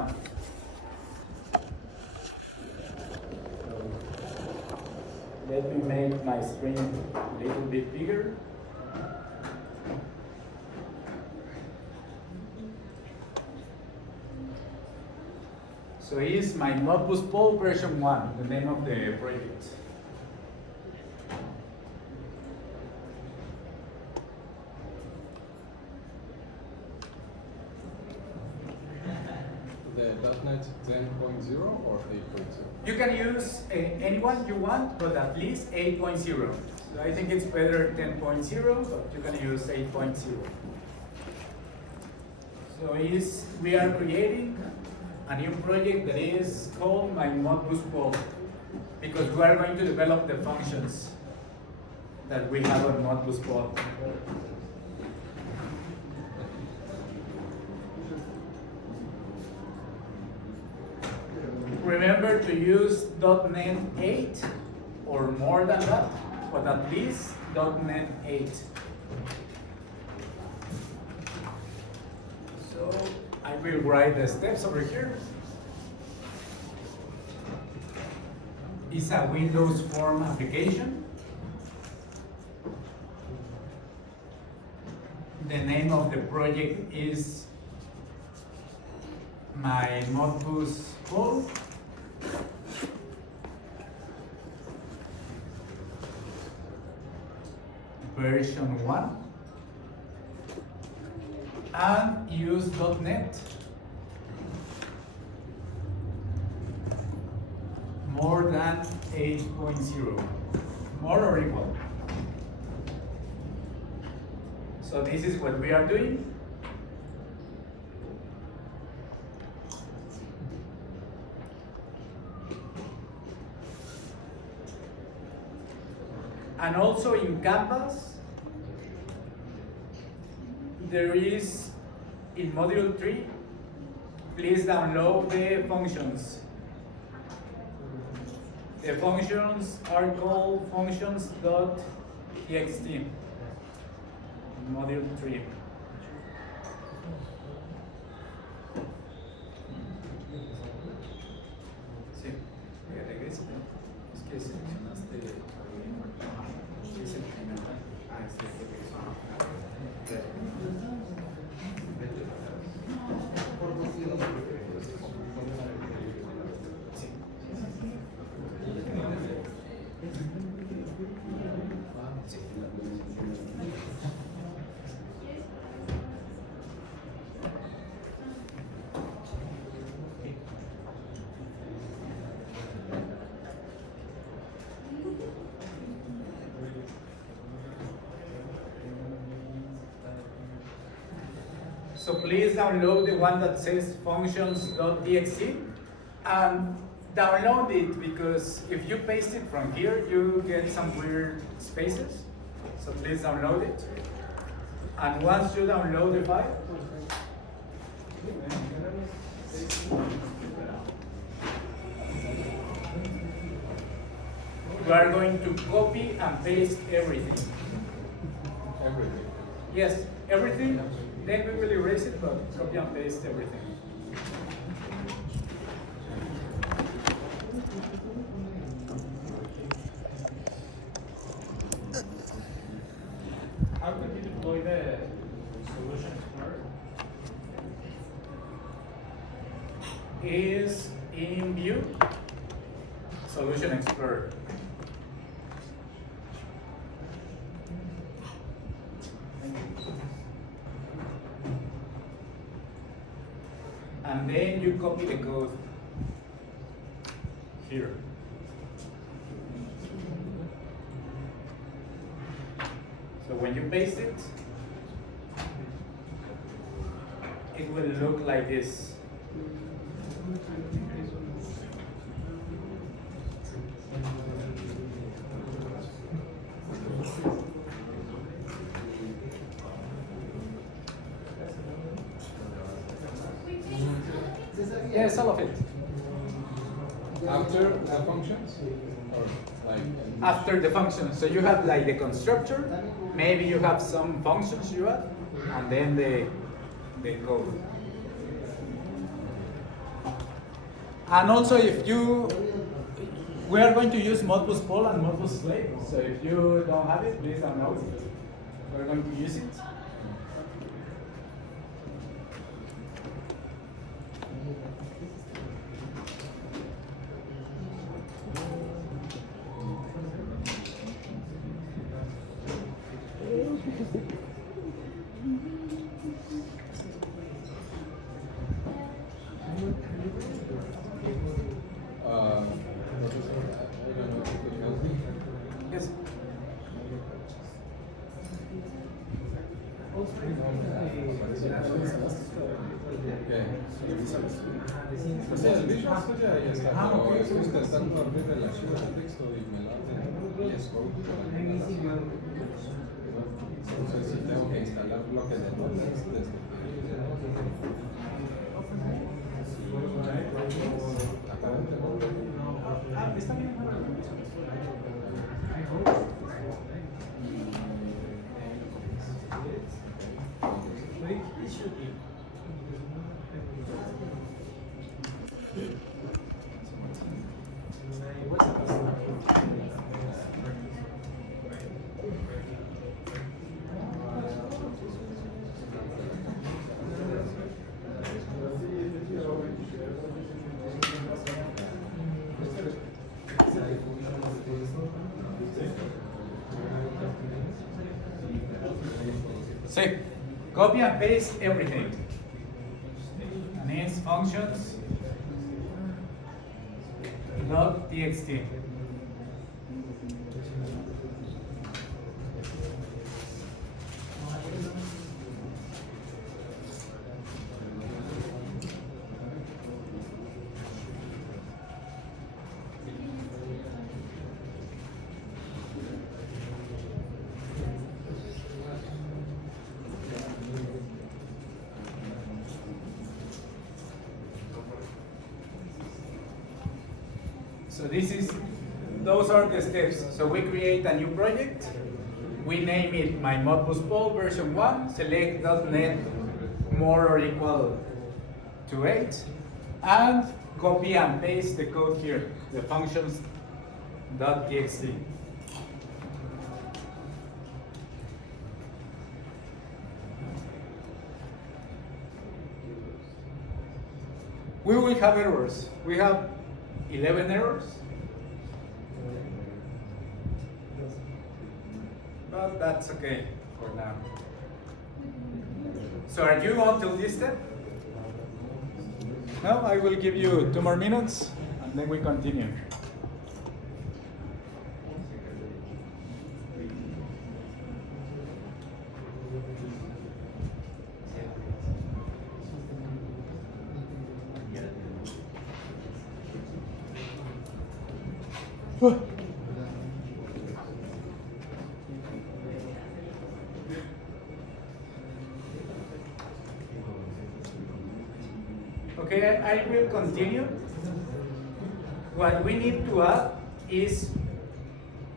1. Let me make my screen a little bit bigger. So it's my Modbus Pole version 1, the name of the project. The .NET 10.0 or 8.0? You can use any one you want, but at least 8.0. So I think it's better 10.0, but you can use 8.0. So we are creating a new project that is called my Modbus Pole, because we are going to develop the functions that we have on Modbus Pole. Remember to use .NET 8 or more than that, but at least .NET 8. So I will write the steps over here. It's a Windows Form application. The name of the project is my Modbus Pole. Version 1, and use .NET more than 8.0, more or equal. So this is what we are doing. And also in Canvas, there is, in module 3, please download the functions. The functions are called functions.txt in module 3. Sí, regresa. Es que seleccionaste. So please download the one that says functions.txt and download it, because if you paste it from here, you get some weird spaces. So please download it. And once you download the file, we are going to copy and paste everything. Everything. Yes, everything. Then we will erase it, but copy and paste everything. How could you deploy the solution explorer? Is in View, Solution Explorer. And then you copy the code here. So when you paste it, it will look like this. Yes, all of it. After the functions? Or like After the function. So you have like the constructor, maybe you have some functions you add, and then the code. And also, if you, we are going to use Modbus Poll and Modbus Slave. So if you don't have it, please download it. We're going to use it. Yes. O sea, el Visual Studio ahí está, pero es intentando abrir el archivo de texto y me lo hace en VS Code para que no la- Entonces sí tengo que instalar bloques de notas desde aparentemente. Ah, está bien. So, copy and paste everything. Names, functions, .txt. So those are the steps. So we create a new project. We name it my Modbus Poll version 1, select .NET more or equal to 8, and copy and paste the code here, the functions .txt. We will have errors. We have 11 errors. But that's okay for now. So are you on till this step? No, I will give you 2 more minutes and then we continue. Okay, I will continue. What we need to add is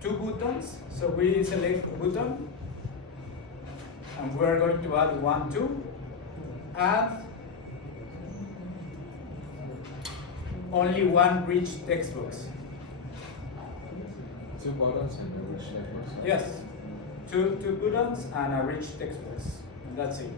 2 buttons. So we select a button, and we're going to add 1, 2, and only 1 rich text box. 2 buttons and a rich network. Yes, two buttons and a rich text box. And that's it.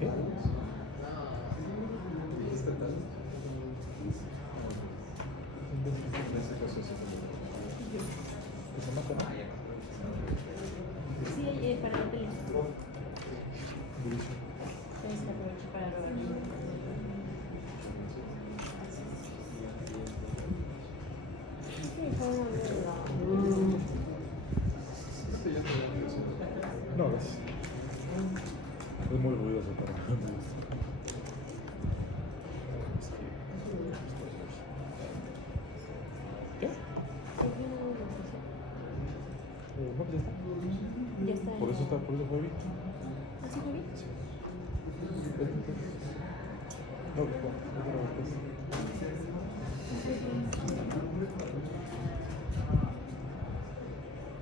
¿Qué? ¿Dijiste tal? En ese caso sí. ¿Que se mata, no? Sí, para la tele. Durísimo. Entonces se aprovecha para robar. Sí, fue una mierda. Este ya te voy a decir. No, gracias. Es muy ruidoso para mí. ¿Qué? No, pues ya está. Ya está. Por eso fue bien. ¿Así fue bien? No, pues.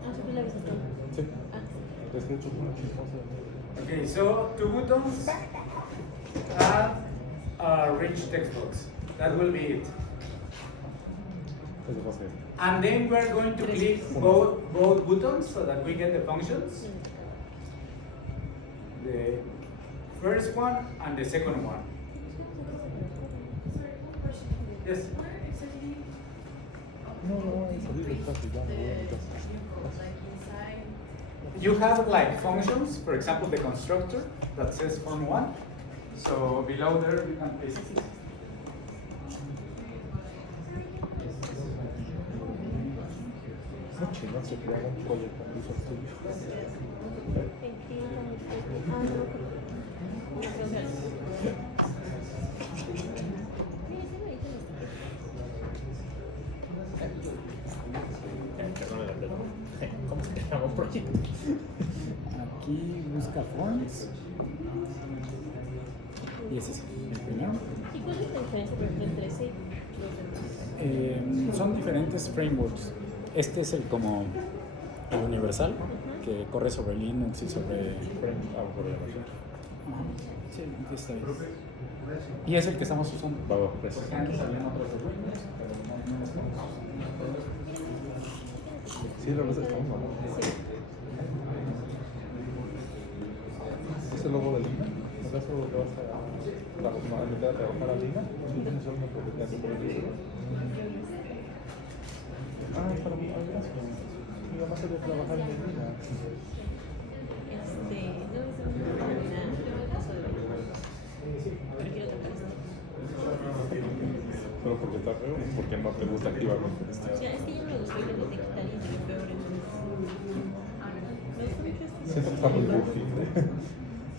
Ah, sí, la visité. Sí. Ah, Es que he hecho una chismosa. Okay, so 2 buttons and a rich text box. That will be it. Eso va a ser. And then we're going to click both buttons so that we get the functions. The first one and the second one. Yes. No, salir del taxi, ya me voy a mi casa. You have like functions, for example, the constructor that says fun1. So below there you can paste it. No chingas, se creaba un proyecto en Visual Studio. Ah, no, no, ¿Cómo se llama un proyecto? Aquí busca fonts. Y ese es el primero. ¿Y cuál es la diferencia, por ejemplo, entre ese y los demás? Son diferentes frameworks. Este es el como el universal, que corre sobre Linux y sobre... Programación. Ajá. Sí, aquí está bien. Y es el que estamos usando. Va, pues. Porque antes habían otros de Windows, pero no los conozco. Sí, la verdad estamos mal. ¿Es el logo de Lina? ¿Acaso te vas a meter a trabajar a Lina? ¿Sí tienes algo porque te hace por el Ah, para mí, ay, gracias. Mi mamá se debe trabajar en Lina. No, es un caso de prefiero tocar esto. ¿Solo porque está feo o porque no te gusta activamente? O sea, es que ya me gustó que lo digital y se ve peor, entonces. Me gusta mucho este. Siento que está muy goofy.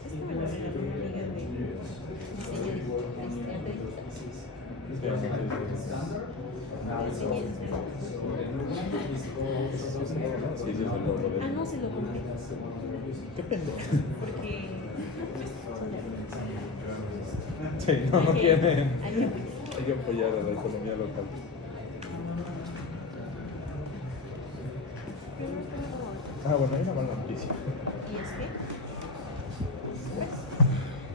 Es como la amiga de diseño Sí, sí, es el logo de Ah, no, se lo compré. ¿Qué pendejo? Porque. Sí, no quieren. Hay Hay que apoyar a la economía local. Ah, bueno, hay una mala noticia. ¿Y es que?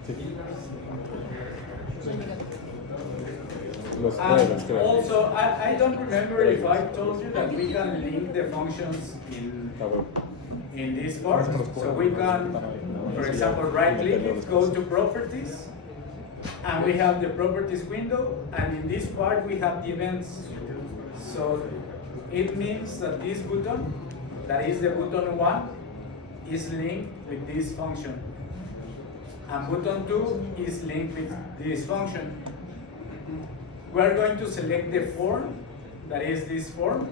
Sí. Bueno, Los And drivers, creo. also, I don't remember if I told you that we can link the functions Ah, bueno. in this part. So we can, for example, right click it, go to properties, and we have the properties window, and in this part we have the events. So it means that this button, that is the button 1, is linked with this function. And button 2 is linked with this function. We're going to select the form, that is this form.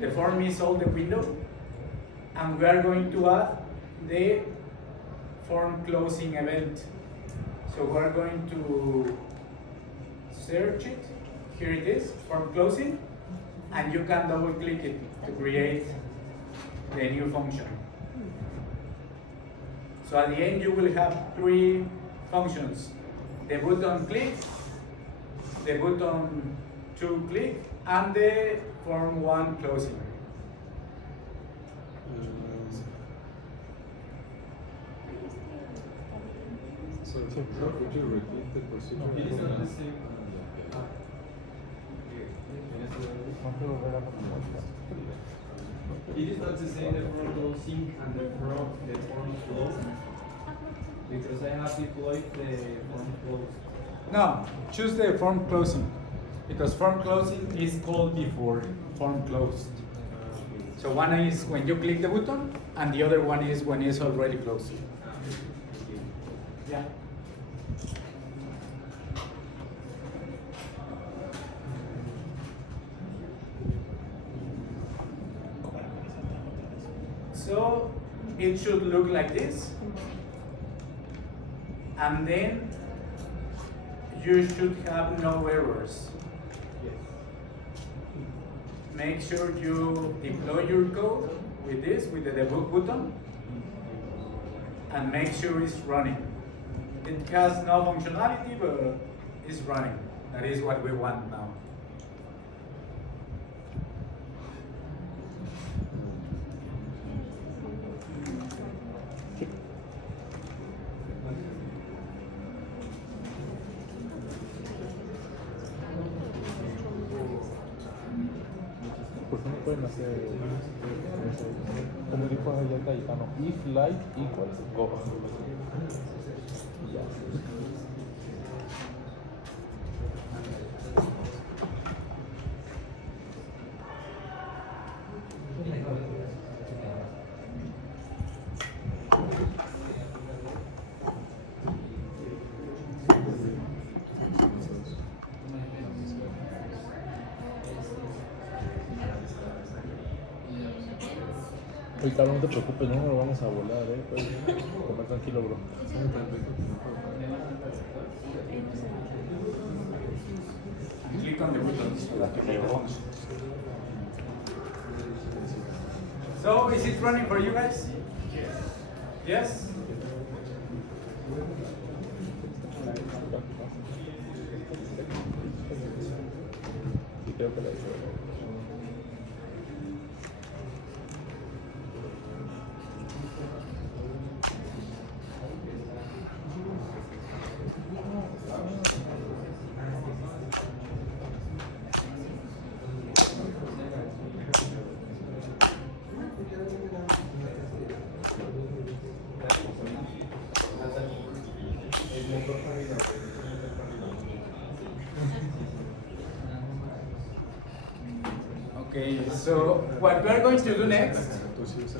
The form is all the window. And we are going to add the form closing event. So we're going to search it. Here it is, form closing. And you can double click it to create the new function. So at the end you will have 3 functions. The button click, the button 2 click, and the form 1 closing. So, could you repeat the procedure? No, it is not the same. No puedo ver a la It is not the same for those closing and the form closed? Because I have deployed the form closed. No, choose the form closing, because form closing is called before form closed. So one is when you click the button, and the other one is when it's already closed. Yeah. So it should look like this. And then you should have no errors. Make sure you deploy your code with this, with the debug button, and make sure it's running. It has no functionality, but it's running. That is what we want now. ¿Por qué no pueden hacer como dijo ayer Cayetano, if light equals go? Ya. Oye, cabrón, no te preocupes, no lo vamos a volar, puedes comer tranquilo, bro. Click on the buttons to activate the function. So, is it running for you guys? Yes? Sí, creo que la hice. Okay, so what we are going to do next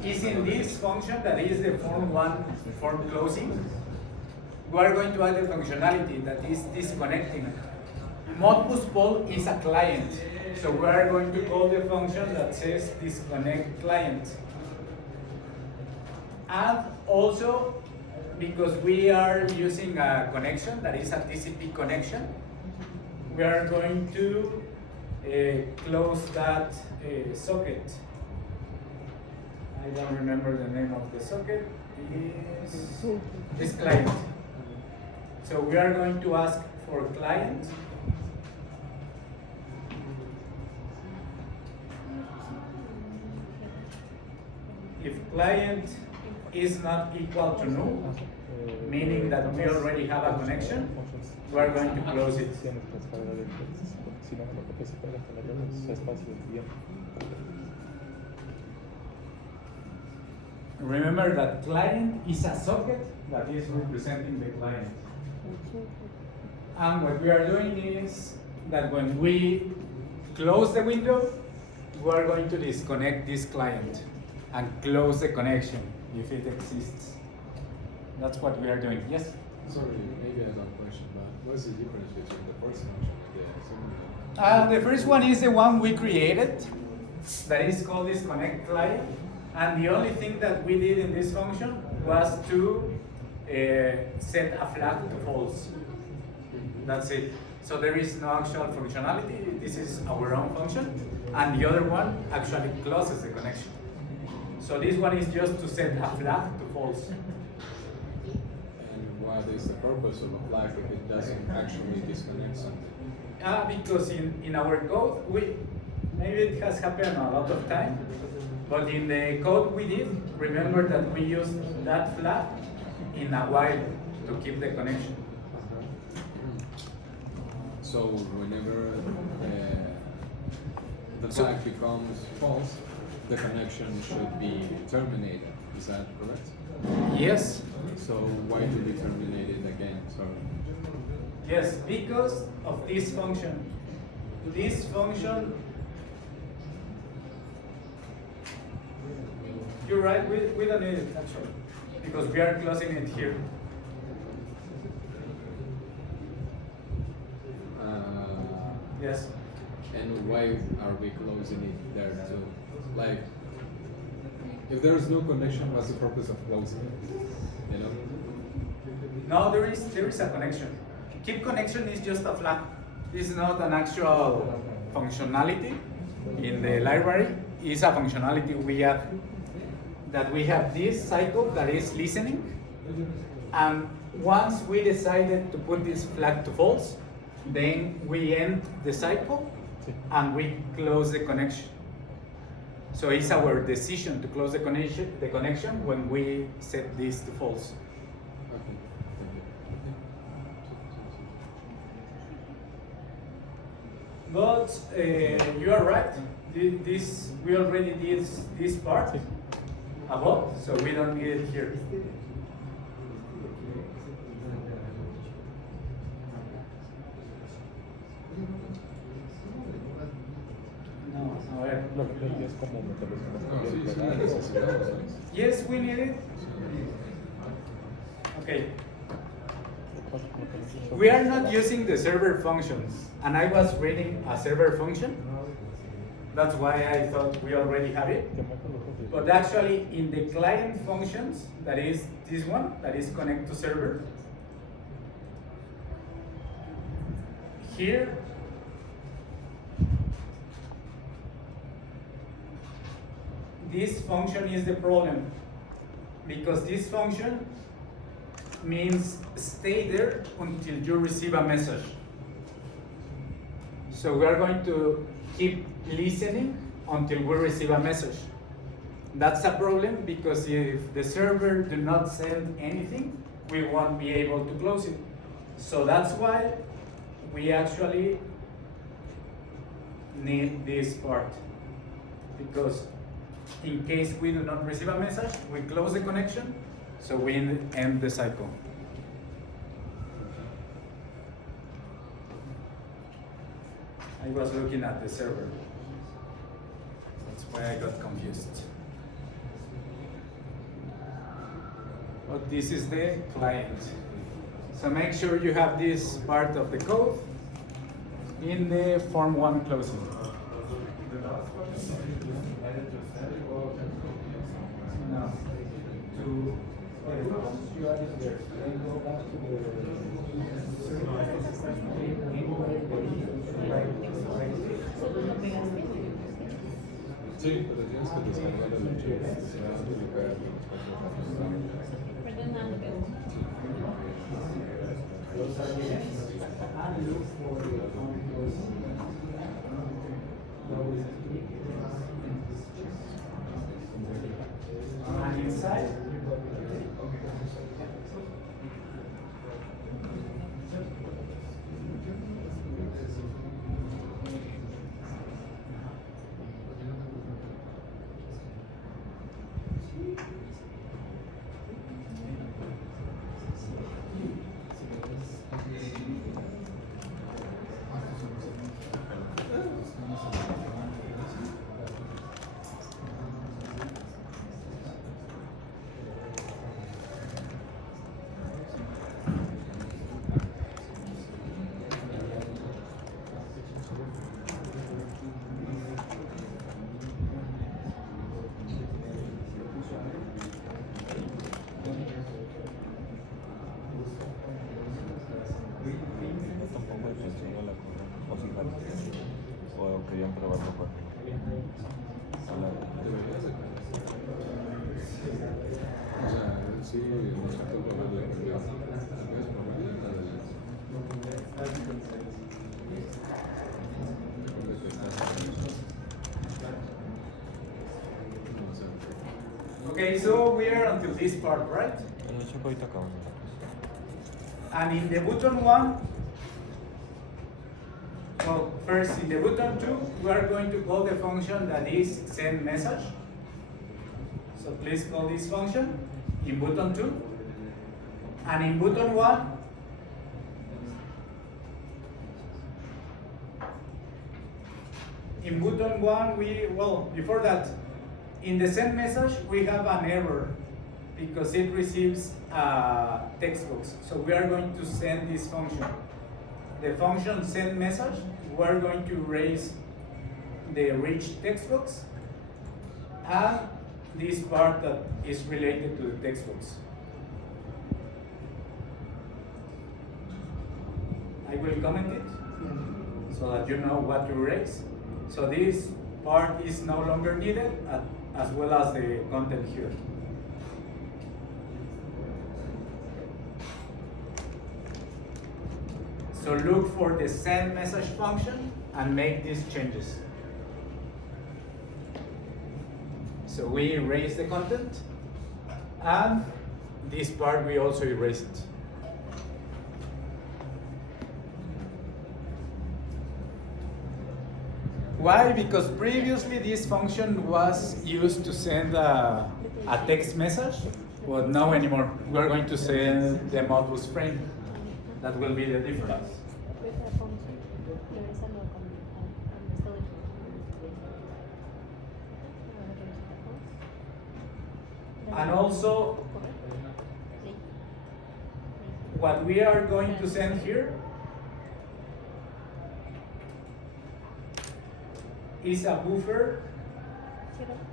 is in this function that is the form closing, we are going to add the functionality that is disconnecting. Modbus poll is a client, so we are going to call the function that says disconnect client. And also, because we are using a connection that is a TCP connection, we are going to close that socket. I don't remember the name of the socket. It is this client. So we are going to ask for client. If client is not equal to null, meaning that we already have a connection, we are going to close it. Remember that client is a socket that is representing the client. And what we are doing is that when we close the window, we are going to disconnect this client and close the connection if it exists. That's what we are doing. Yes? Sorry, maybe I have a question, but what's the difference between the first function and the second one? The first one is the one we created, that is called disconnect client. And the only thing that we did in this function was to set a flag to false. That's it. So there is no actual functionality. This is our own function. And the other one actually closes the connection. So this one is just to set a flag to false. And what is the purpose of a flag if it doesn't actually disconnect something? Because in our code, maybe it has happened a lot of time, but in the code we did, remember that we used that flag in a while to keep the connection. So whenever the flag becomes false, the connection should be terminated. Is that correct? Yes. So why do we terminate it again? Sorry. Yes, because of this function. This function, you're right, we don't need it actually, because we are closing it here. Yes. And why are we closing it there too? Like, if there is no connection, what's the purpose of closing it? You know? No, there is a connection. Keep connection is just a flag. This is not an actual functionality in the library. It's a functionality we have, that we have this cycle that is listening, and once we decided to put this flag to false, then we end the cycle and we close the connection. So it's our decision to close the connection when we set this to false. Okay. Thank you. But you are right. This we already did this part above, so we don't need it here. No, a ver. Lo que es como meterlos No, sí, sí, en los necesitamos. Yes, we need it. Okay. We are not using the server functions, and I was reading a server function. That's why I thought we already have it. But actually, in the client functions, that is this one, that is connect to server. Here, this function is the problem, because this function means stay there until you receive a message. So we are going to keep listening until we receive a message. That's a problem, because if the server do not send anything, we won't be able to close it. So that's why we actually need this part, because in case we do not receive a message, we close the connection, so we end the cycle. I was looking at the server. That's why I got confused. But this is the client. So make sure you have this part of the code in the Form 1 closing. No. Solo no pegaste. Sí, pero tienes que descargar el archivo. Perdón, nada, no pegó. And inside, Tampoco funcionó la cosa. O si o querían probarlo con Deberías de o sea, sí, no se puede probarlo, pero puedes probarlo en okay, so we are until this part, right? el hecho que ahorita acabamos. And in the button 1, well, first in the button 2, we are going to call the function that is send message. So please call this function in button 2. And in button 1, before that, in the send message, we have an error because it receives a text box. So we are going to send this function. The function send message, we're going to raise the rich text box and this part that is related to the text box. I will comment it so that you know what to raise. So this part is no longer needed, as well as the content here. So look for the send message function and make these changes. So we erase the content, and this part we also erase it. Why? Because previously this function was used to send a text message, but now anymore. We are going to send the Modbus frame. That will be the difference. And also, what we are going to send here is a buffer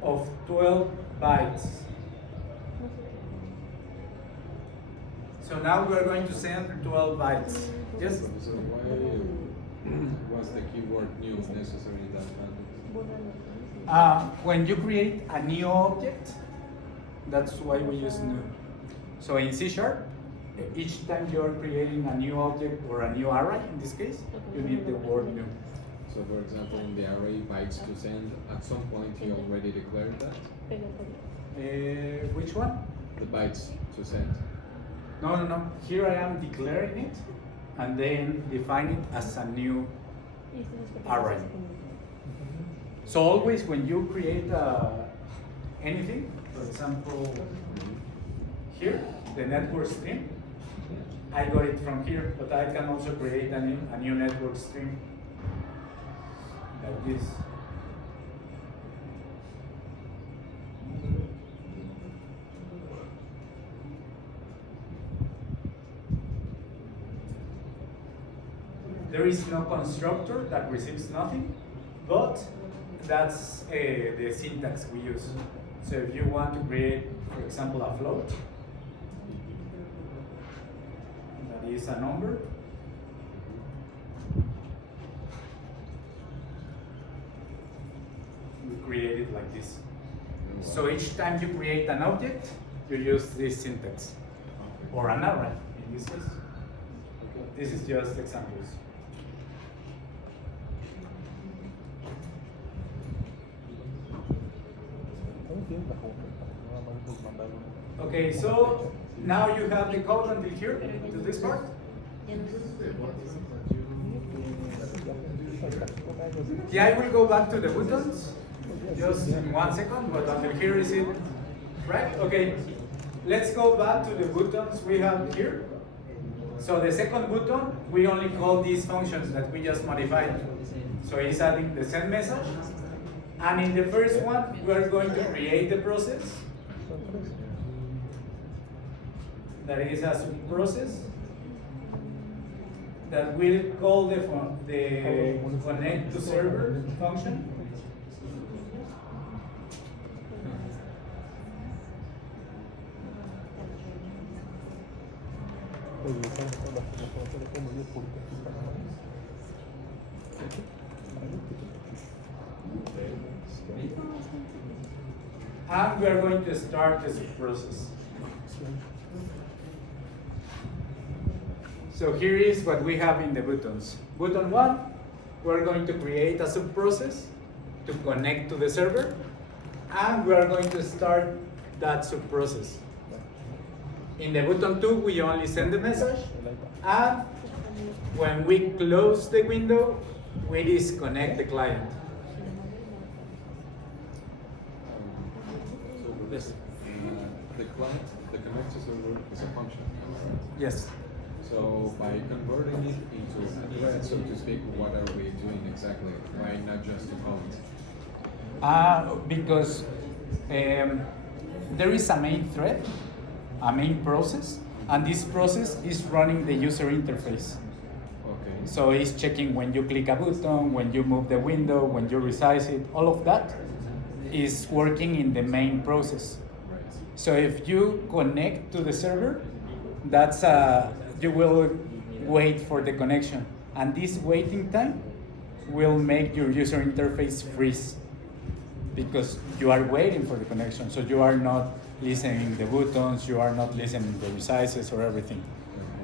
of 12 bytes. So now we are going to send 12 bytes. Yes? So why was the keyword new necessary in that context? When you create a new object, that's why we use new. So in C#, each time you are creating a new object or a new array, in this case, you need the word new. So for example, in the array bytes to send, at some point you already declared that? Which one? The bytes to send. No. Here I am declaring it and then define it as a new array. So always when you create anything, for example, here, the network stream, I got it from here, but I can also create a new network stream like this. There is no constructor that receives nothing, but that's the syntax we use. So if you want to create, for example, a float, that is a number, we create it like this. So each time you create an object, you use this syntax, or an array in this case. This is just examples. Okay, so now you have the code until here, to this part. Yeah, I will go back to the buttons, just in 1 second, but until here is it, right? Okay, let's go back to the buttons we have here. So the second button, we only call these functions that we just modified. So it's adding the send message. And in the first one, we are going to create the process. That is a subprocess that will call the connect to server function. And we are going to start this process. So here is what we have in the buttons. Button 1, we're going to create a subprocess to connect to the server, and we are going to start that subprocess. In the button 2, we only send the message, and when we close the window, we disconnect the client. Yes. The client, the connector server is a function. Yes. So by converting it into a thread, so to speak, what are we doing exactly? Why not just a comment? Because there is a main thread, a main process, and this process is running the user interface. Okay. So it's checking when you click a button, when you move the window, when you resize it, all of that is working in the main process. Right. So if you connect to the server, that's you will wait for the connection, and this waiting time will make your user interface freeze because you are waiting for the connection. So you are not listening the buttons, you are not listening the resizes or everything.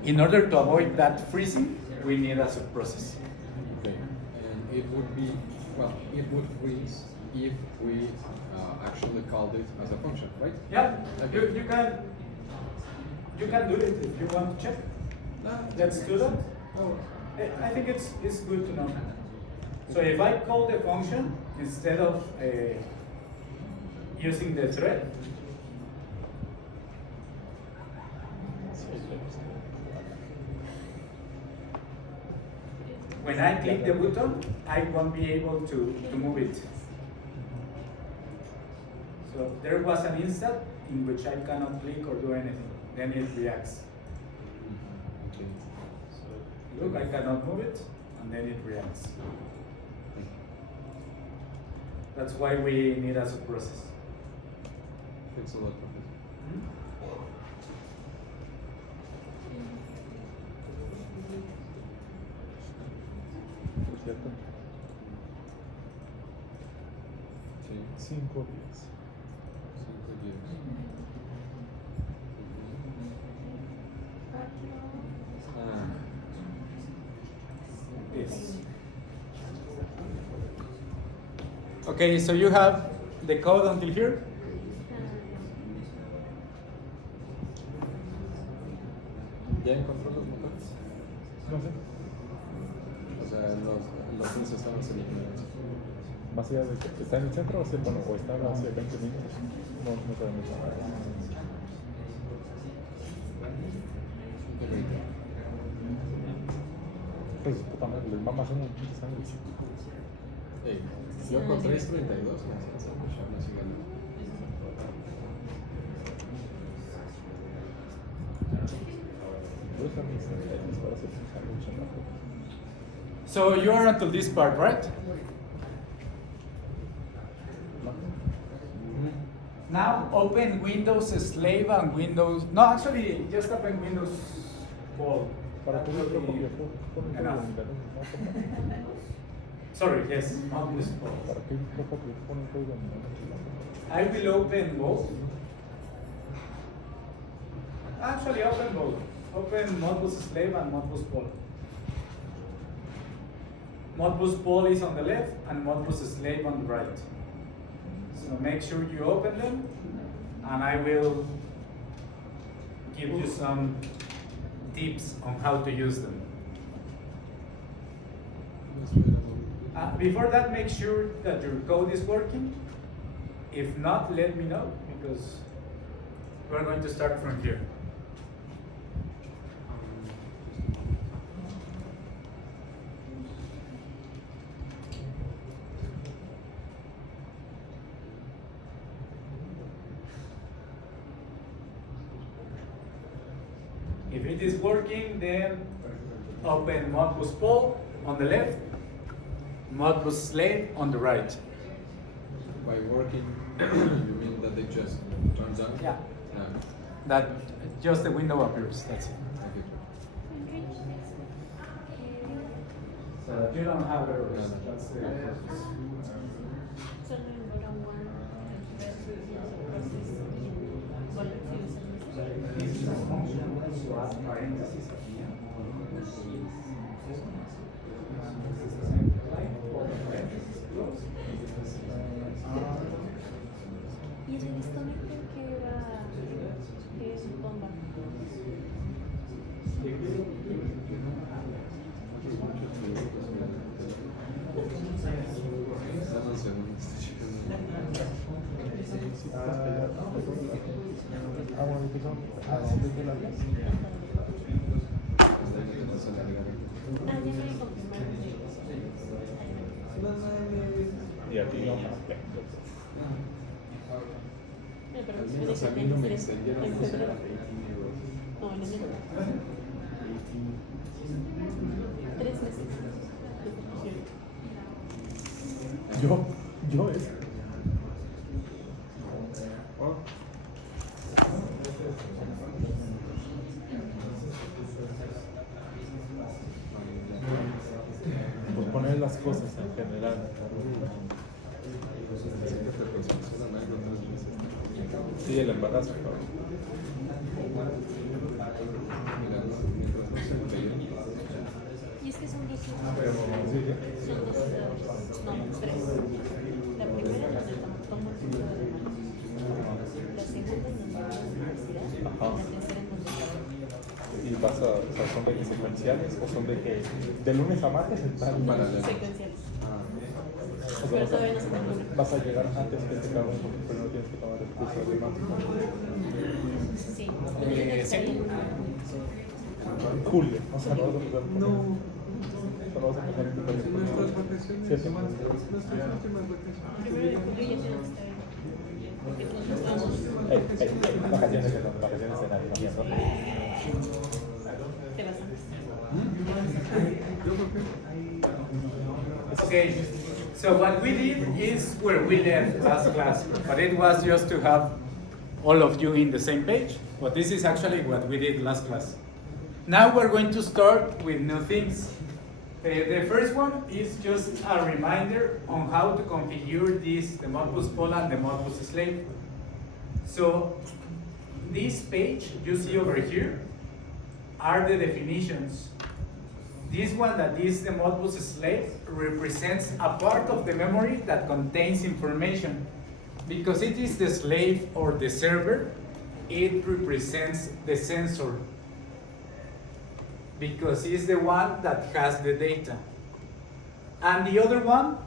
In order to avoid that freezing, we need a subprocess. Okay. And it would be, well, it would freeze if we actually called it as a function, right? Yeah, Okay. you can do it if you want to check. Let's do that. Oh, I think it's good to know. So if I call the function instead of using the thread, when I click the button, I won't be able to move it. So there was an instant in which I cannot click or do anything. Then it reacts. okay. So look, I cannot move it, and then it reacts. That's why we need a subprocess. Thanks a lot, Professor. Por cierto, Sí. 5 días. 5 días. Ah, Yes. Okay, so you have the code until here. ¿ya encontró los motores? No sé, O sea, los pins estaban seleccionados. más allá de que está en el centro, bueno, o estaba hace 20 minutos, no sabemos nada. Pues puta madre, les mama hacer un pinche sándwich. Ey, yo con 3.32 me hacía sándwich, aún así gané. Voy a usar mis sándwiches para hacer un sándwich en la foto. So you are until this part, right? ¿No? Now open Windows Slave and Windows. No, actually, just open Windows Ball. Para que yo Actually, copie, pon un enough. código en internet, ¿no? Sorry, yes, not this Ball. Para que yo copie, pon un código en internet. I will open both. Actually, open both. Open Modbus Slave and Modbus Ball. Modbus Ball is on the left and Modbus Slave on the right. So make sure you open them, and I will give you some tips on how to use them. Before that, make sure that your code is working. If not, let me know, because we're going to start from here. If it is working, then open Modbus Pole on the left, Modbus Slave on the right. By working, you mean that it just turns on? Yeah. Ah, That just the window appears, that's it. okay. So you don't have errors, that's the purpose. Solo en bottom one, process, This is a function, so add parentheses at the end. y el disconnector que era bomba. Ah, bueno, ¿qué son? ¿A dónde te las ves? Ah, ya me confirmaron. Y a ti no. Pero Al menos a mí no me extendieron en los febrero. para No, en enero. 3 meses. Yo es. Pues poner las cosas en general. Sí, el embarazo, ¿no? Y es que son dos Sí, son dos, no, 3. La primera es donde tomo el curso de alemán. La segunda es donde voy a la universidad. Y la tercera es donde trabajo. y vas a, o sea, son de que secuenciales o son de que de lunes a martes están Paralelo. Secuenciales. O sea, Pero todavía no se termina. vas a llegar antes que este cabrón porque primero tienes que tomar el curso de matemáticas. Sí. Sí. Julio, o sea, no vas a empezar con no vas a empezar con Nuestras vacaciones, Sí, sí. nuestras últimas vacaciones. Primero de julio ya tenemos que estar. Porque nosotros vamos. vacaciones de Navidad, ¿no? Te vas antes. Yo creo que Okay, so what we did is where we left last class, but it was just to have all of you in the same page. But this is actually what we did last class. Now we're going to start with new things. The first one is just a reminder on how to configure this, the Modbus Pola and the Modbus Slave. So this page you see over here are the definitions. This one that is the Modbus Slave represents a part of the memory that contains information. Because it is the slave or the server, it represents the sensor. Because it's the one that has the data. And the other one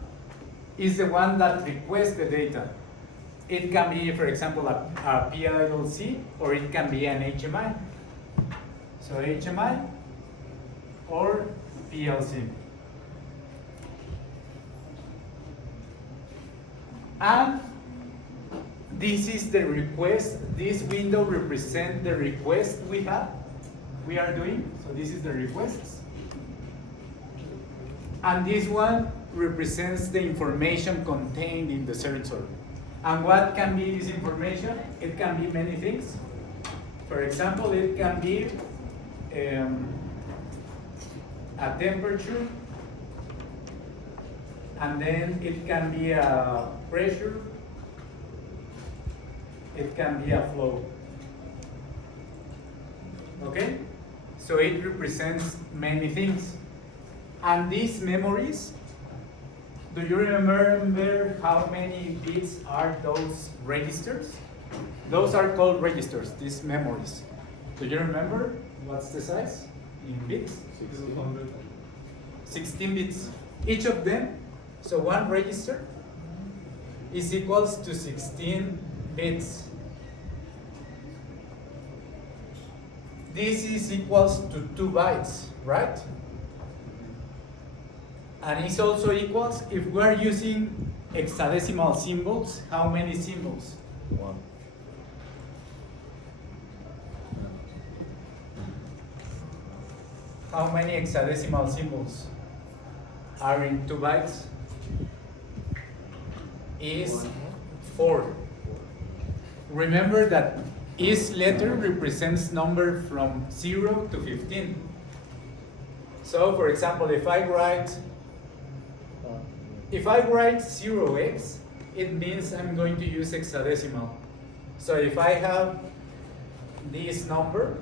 is the one that requests the data. It can be, for example, a PLC, or it can be an HMI. So HMI or PLC. And this is the request. This window represents the request we are doing. So this is the requests. And this one represents the information contained in the sensor. And what can be this information? It can be many things. For example, it can be a temperature, and then it can be a pressure, it can be a flow. Okay? So it represents many things. And these memories, do you remember how many bits are those registers? Those are called registers, these memories. Do you remember what's the size in bits? 16 bits. Each of them, so one register is equals to 16 bits. This is equals to 2 bytes, right? And it's also equals, if we're using hexadecimal symbols, how many symbols? 1. How many hexadecimal symbols are in 2 bytes? Is 4. Remember that each letter represents number from 0 to 15. So for example, if I write 0x, it means I'm going to use hexadecimal. So if I have this number,